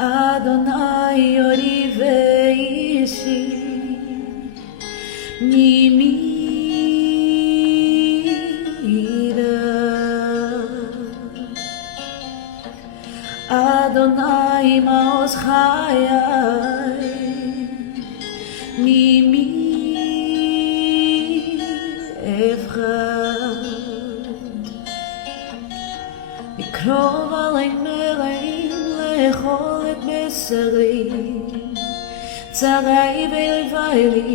Adonai oriveishi mimira Adonai maoz chayai mimi efchad Mikrov alei meleim lechol et besari Tzarai ve'levayli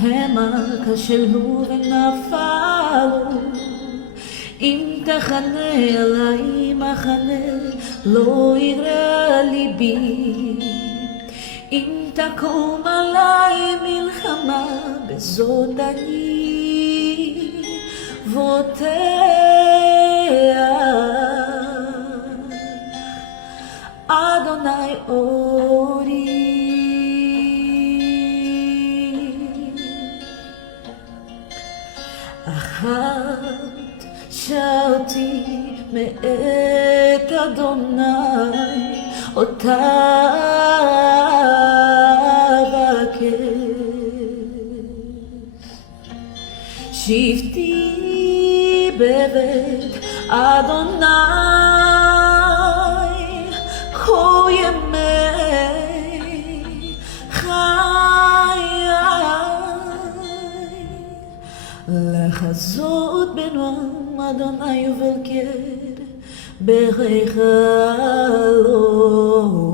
hema kashelhu ve'nafalu Im tachane alai machane lo yira libi Im takom alai milchama bezot ani voteach Adonai ori Achat שאלתי מאת אדוני אותה אבקש שבתי בבית אדוני כל ימי חיי לחזות בנועם אדוני ובלכד בחייך אלוהים